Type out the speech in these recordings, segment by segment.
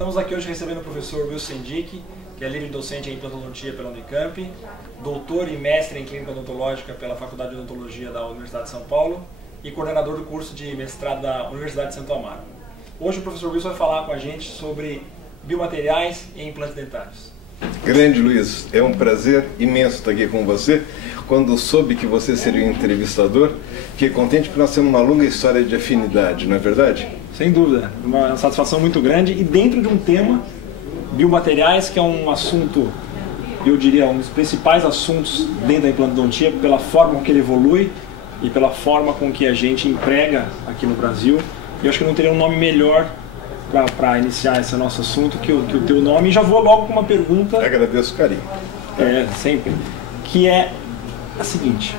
Estamos aqui hoje recebendo o professor Wilson Sendic, que é líder docente em implantodontia pela Unicamp, doutor e mestre em clínica odontológica pela Faculdade de Odontologia da Universidade de São Paulo e coordenador do curso de mestrado da Universidade de Santo Amaro. Hoje o professor Wilson vai falar com a gente sobre biomateriais e implantes dentários. Grande Luiz, é um prazer imenso estar aqui com você. Quando soube que você seria o entrevistador, fiquei contente porque nós temos uma longa história de afinidade, não é verdade? Sem dúvida, uma satisfação muito grande e dentro de um tema, biomateriais, que é um assunto, eu diria, um dos principais assuntos dentro da implantodontia, pela forma com que ele evolui e pela forma com que a gente emprega aqui no Brasil. Eu acho que não teria um nome melhor para iniciar esse nosso assunto que o teu nome. E já vou logo com uma pergunta. Agradeço o carinho. Sempre. Que é a seguinte: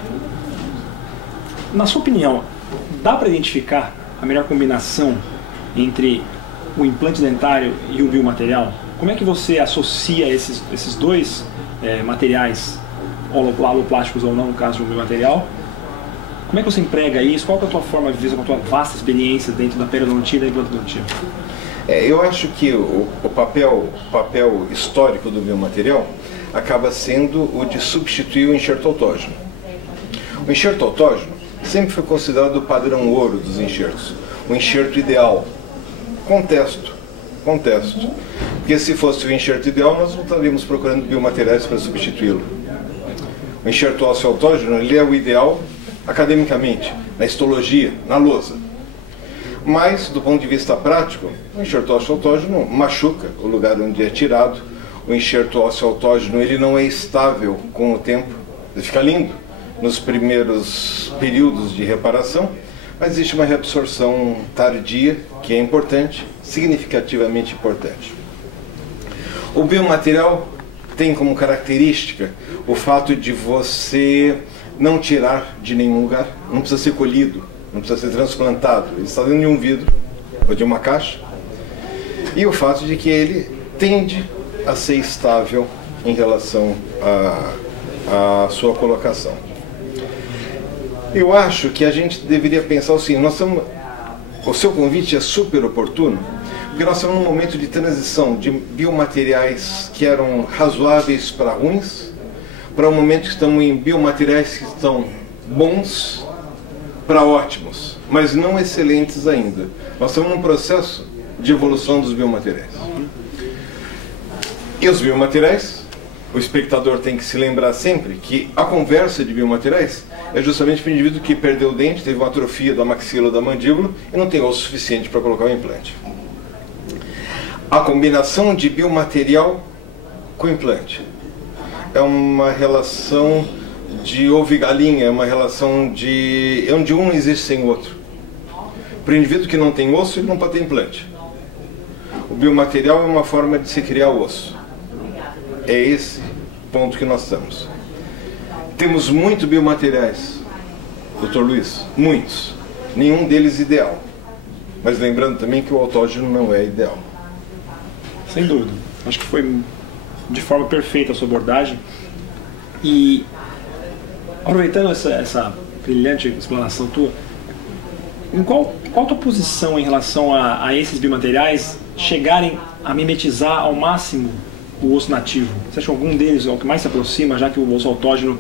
na sua opinião, dá para identificar a melhor combinação entre o implante dentário e o biomaterial? Como é que você associa esses dois materiais, holoplásticos ou não, no caso do biomaterial? Como é que você emprega isso? Qual é a tua forma de ver, com a tua vasta experiência dentro da periodontia e da implantodontia? Eu acho que o papel histórico do biomaterial acaba sendo o de substituir o enxerto autógeno. O enxerto autógeno sempre foi considerado o padrão ouro dos enxertos, o enxerto ideal. Contesto. Porque se fosse o enxerto ideal, nós não estaríamos procurando biomateriais para substituí-lo. O enxerto ósseo autógeno, ele é o ideal academicamente, na histologia, na lousa. Mas, do ponto de vista prático, o enxerto ósseo autógeno machuca o lugar onde é tirado. O enxerto ósseo autógeno, ele não é estável com o tempo, ele fica lindo nos primeiros períodos de reparação, mas existe uma reabsorção tardia, que é importante, significativamente importante. O biomaterial tem como característica o fato de você não tirar de nenhum lugar, não precisa ser colhido, não precisa ser transplantado, ele está dentro de um vidro ou de uma caixa, e o fato de que ele tende a ser estável em relação à sua colocação. Eu acho que a gente deveria pensar assim, o seu convite é super oportuno, porque nós estamos num momento de transição de biomateriais que eram razoáveis para ruins, para um momento que estamos em biomateriais que estão bons para ótimos, mas não excelentes ainda. Nós estamos num processo de evolução dos biomateriais. E os biomateriais, o espectador tem que se lembrar sempre que a conversa de biomateriais é justamente para o indivíduo que perdeu o dente, teve uma atrofia da maxila ou da mandíbula e não tem osso suficiente para colocar o implante. A combinação de biomaterial com implante é uma relação de ovo e galinha, é uma relação onde um existe sem o outro. Para o indivíduo que não tem osso, ele não pode ter implante. O biomaterial é uma forma de se criar osso. É esse ponto que nós estamos. Temos muitos biomateriais, Dr. Luiz, muitos. Nenhum deles ideal. Mas lembrando também que o autógeno não é ideal. Sem dúvida. Acho que foi de forma perfeita a sua abordagem. E aproveitando essa brilhante explanação tua, qual a tua posição em relação a esses biomateriais chegarem a mimetizar ao máximo o osso nativo? Você acha que algum deles é o que mais se aproxima, já que o osso autógeno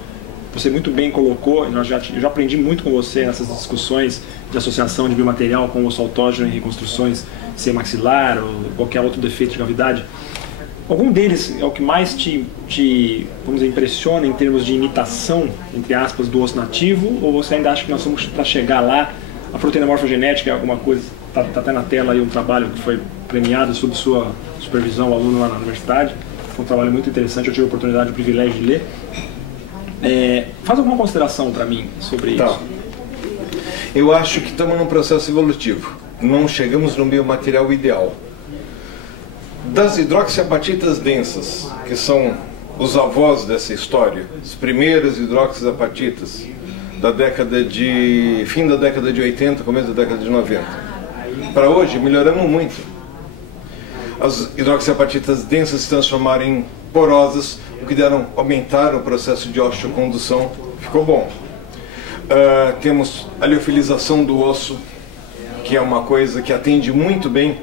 você muito bem colocou, eu já aprendi muito com você nessas discussões de associação de biomaterial com o osso autógeno em reconstruções sem maxilar ou qualquer outro defeito de cavidade. Algum deles é o que mais vamos dizer, impressiona em termos de imitação, entre aspas, do osso nativo, ou você ainda acha que nós somos para chegar lá? A proteína morfogenética é alguma coisa, está até na tela aí um trabalho que foi premiado sob sua supervisão, aluno lá na universidade, foi um trabalho muito interessante, eu tive a oportunidade, o privilégio de ler. Faz alguma consideração para mim sobre isso? Eu acho que estamos num processo evolutivo, não chegamos no biomaterial ideal. Das hidroxiapatitas densas, que são os avós dessa história, as primeiras hidroxiapatitas da fim da década de 80, começo da década de 90. Para hoje, melhoramos muito. As hidroxiapatitas densas se transformaram em porosas, o que aumentaram o processo de osteocondução, ficou bom. Temos a liofilização do osso, que é uma coisa que atende muito bem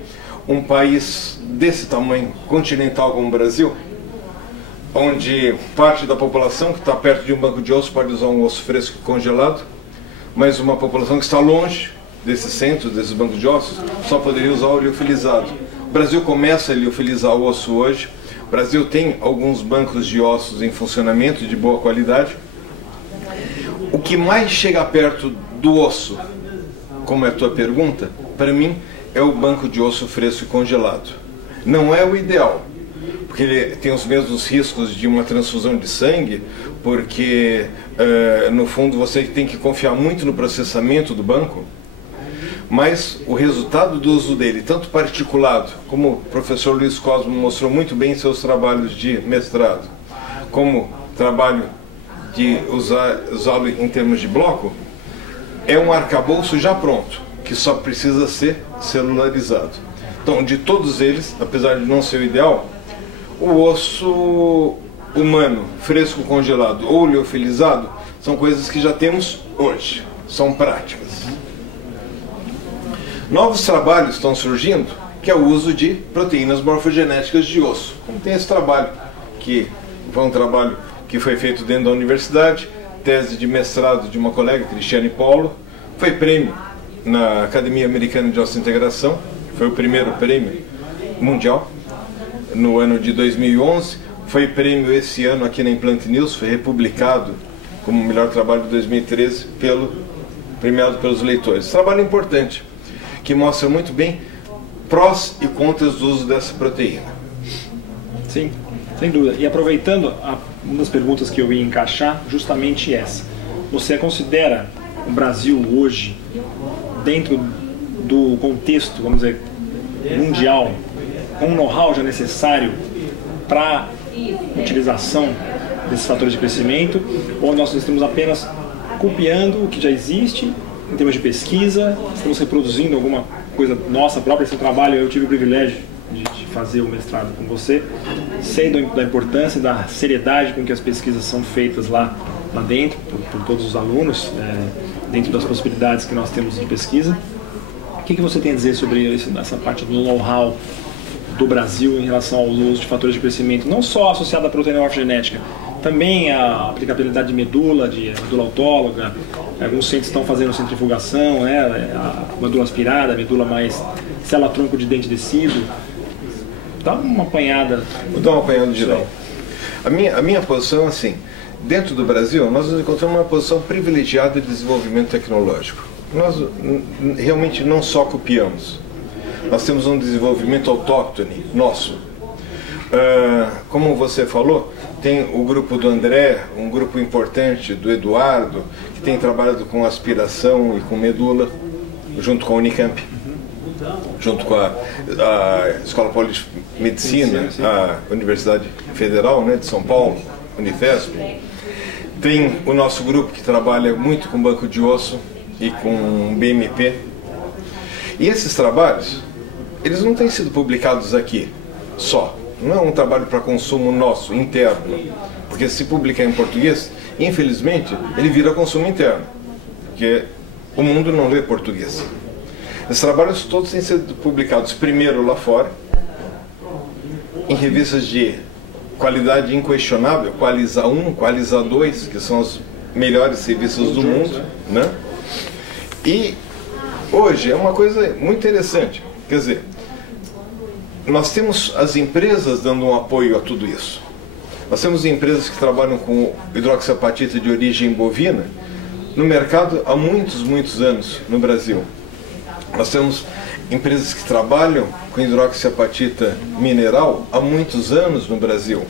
um país desse tamanho, continental como o Brasil, onde parte da população que está perto de um banco de osso pode usar um osso fresco congelado, mas uma população que está longe desse centro, desses bancos de ossos, só poderia usar o liofilizado. O Brasil começa a liofilizar o osso hoje. O Brasil tem alguns bancos de ossos em funcionamento de boa qualidade. O que mais chega perto do osso, como é a tua pergunta, para mim é o banco de osso fresco e congelado. Não é o ideal, porque ele tem os mesmos riscos de uma transfusão de sangue, porque no fundo você tem que confiar muito no processamento do banco, mas o resultado do uso dele, tanto particulado, como o professor Luiz Cosmo mostrou muito bem em seus trabalhos de mestrado, como trabalho de usá-lo em termos de bloco, é um arcabouço já pronto, que só precisa ser celularizado. Então, de todos eles, apesar de não ser o ideal, o osso humano, fresco congelado ou liofilizado, são coisas que já temos hoje, são práticas. Novos trabalhos estão surgindo, que é o uso de proteínas morfogenéticas de osso. Como tem esse trabalho, que foi um trabalho que foi feito dentro da universidade, tese de mestrado de uma colega, Cristiane Polo, foi prêmio na Academia Americana de Osseointegração, foi o primeiro prêmio mundial, no ano de 2011, foi prêmio esse ano aqui na Implant News, foi republicado como o melhor trabalho de 2013, premiado pelos leitores. Trabalho importante, que mostra muito bem prós e contras do uso dessa proteína. Sim, sem dúvida. E aproveitando uma das perguntas que eu ia encaixar, justamente essa. Você considera o Brasil hoje, dentro do contexto, vamos dizer, mundial, com um know-how já necessário para utilização desses fatores de crescimento, ou nós estamos apenas copiando o que já existe em termos de pesquisa, estamos reproduzindo alguma coisa nossa própria? Esse trabalho eu tive o privilégio de fazer o mestrado com você, sei da importância e da seriedade com que as pesquisas são feitas lá dentro, por todos os alunos, dentro das possibilidades que nós temos de pesquisa. O que você tem a dizer sobre essa parte do know-how do Brasil em relação ao uso de fatores de crescimento, não só associado à proteína morfogenética, também a aplicabilidade de medula autóloga? Alguns centros estão fazendo centrifugação, a medula aspirada, a medula mais célula-tronco de dente-tecido. Dá uma apanhada. Vou dar uma apanhada geral. A minha posição é assim: dentro do Brasil, nós nos encontramos uma posição privilegiada de desenvolvimento tecnológico. Nós realmente não só copiamos, nós temos um desenvolvimento autóctone nosso. Como você falou, tem o grupo do André, um grupo importante do Eduardo, que tem trabalhado com aspiração e com medula, junto com a Unicamp, junto com a Escola Paulista de Medicina, a Universidade Federal, né, de São Paulo, Unifesp. Tem o nosso grupo que trabalha muito com banco de osso e com BMP. E esses trabalhos, eles não têm sido publicados aqui só. Não é um trabalho para consumo nosso, interno. Porque se publicar em português, infelizmente, ele vira consumo interno. Porque o mundo não lê português. Esses trabalhos todos têm sido publicados primeiro lá fora, em revistas de qualidade inquestionável, Qualiza 1, Qualiza 2, que são as melhores revistas do mundo, né? E hoje é uma coisa muito interessante. Quer dizer, nós temos as empresas dando um apoio a tudo isso. Nós temos empresas que trabalham com hidroxiapatita de origem bovina no mercado há muitos anos no Brasil. Nós temos empresas que trabalham com hidroxiapatita mineral há muitos anos no Brasil.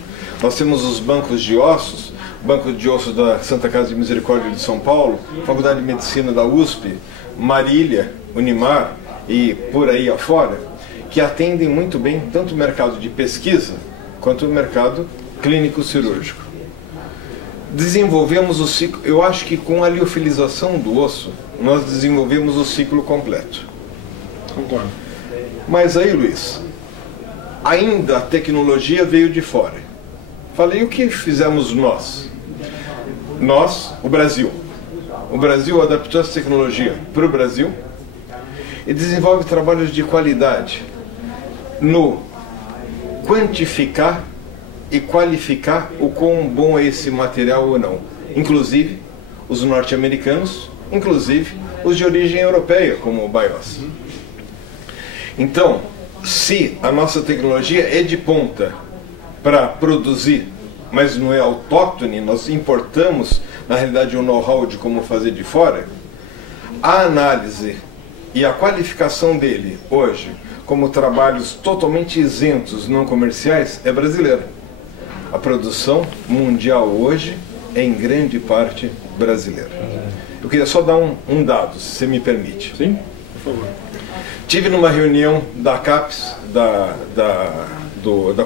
Nós temos os bancos de ossos, Banco de Ossos da Santa Casa de Misericórdia de São Paulo, Faculdade de Medicina da USP, Marília, Unimar e por aí afora, que atendem muito bem tanto o mercado de pesquisa quanto o mercado clínico-cirúrgico. Desenvolvemos o ciclo, eu acho que com a liofilização do osso, nós desenvolvemos o ciclo completo. Concordo. Mas aí, Luiz, ainda a tecnologia veio de fora. Falei, o que fizemos nós? Nós, o Brasil. O Brasil adaptou essa tecnologia para o Brasil e desenvolve trabalhos de qualidade no quantificar e qualificar o quão bom é esse material ou não. Inclusive os norte-americanos, inclusive os de origem europeia, como o BIOS. Então, se a nossa tecnologia é de ponta para produzir, mas não é autóctone, nós importamos, na realidade, um know-how de como fazer de fora, a análise e a qualificação dele hoje, como trabalhos totalmente isentos, não comerciais, é brasileira. A produção mundial hoje é em grande parte brasileira. Eu queria só dar um dado, se você me permite. Sim, por favor. Tive numa reunião da CAPES, da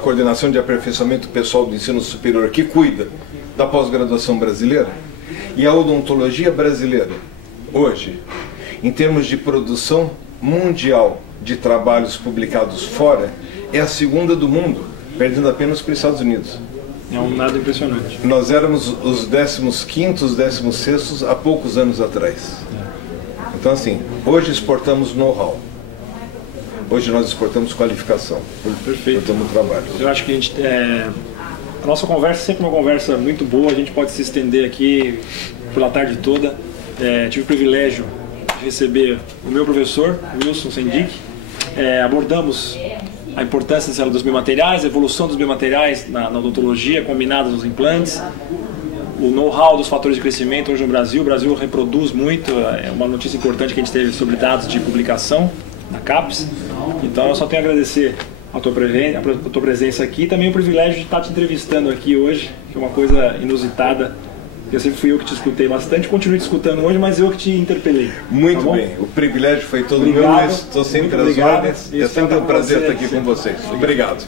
Coordenação de Aperfeiçoamento Pessoal do Ensino Superior, que cuida da pós-graduação brasileira, e a odontologia brasileira, hoje, em termos de produção mundial de trabalhos publicados fora, é a segunda do mundo, perdendo apenas para os Estados Unidos. É um dado impressionante. Nós éramos os 15º, os 16º há poucos anos atrás. Então, assim, hoje exportamos know-how. Hoje nós exportamos qualificação. Perfeito. Exportamos trabalho. Eu acho que a nossa conversa é sempre uma conversa muito boa, a gente pode se estender aqui pela tarde toda. Tive o privilégio de receber o meu professor, Wilson Sendic. Abordamos a importância dos biomateriais, a evolução dos biomateriais na odontologia, combinados aos implantes, o know-how dos fatores de crescimento hoje no Brasil. O Brasil reproduz muito, é uma notícia importante que a gente teve sobre dados de publicação na CAPES. Então eu só tenho a agradecer a tua presença aqui e também o privilégio de estar te entrevistando aqui hoje, que é uma coisa inusitada. Eu sempre fui eu que te escutei bastante, continuo te escutando hoje, mas eu que te interpelei. Muito tá bem, o privilégio foi todo meu, estou sempre às ordens. É sempre um prazer estar aqui com vocês. Obrigado.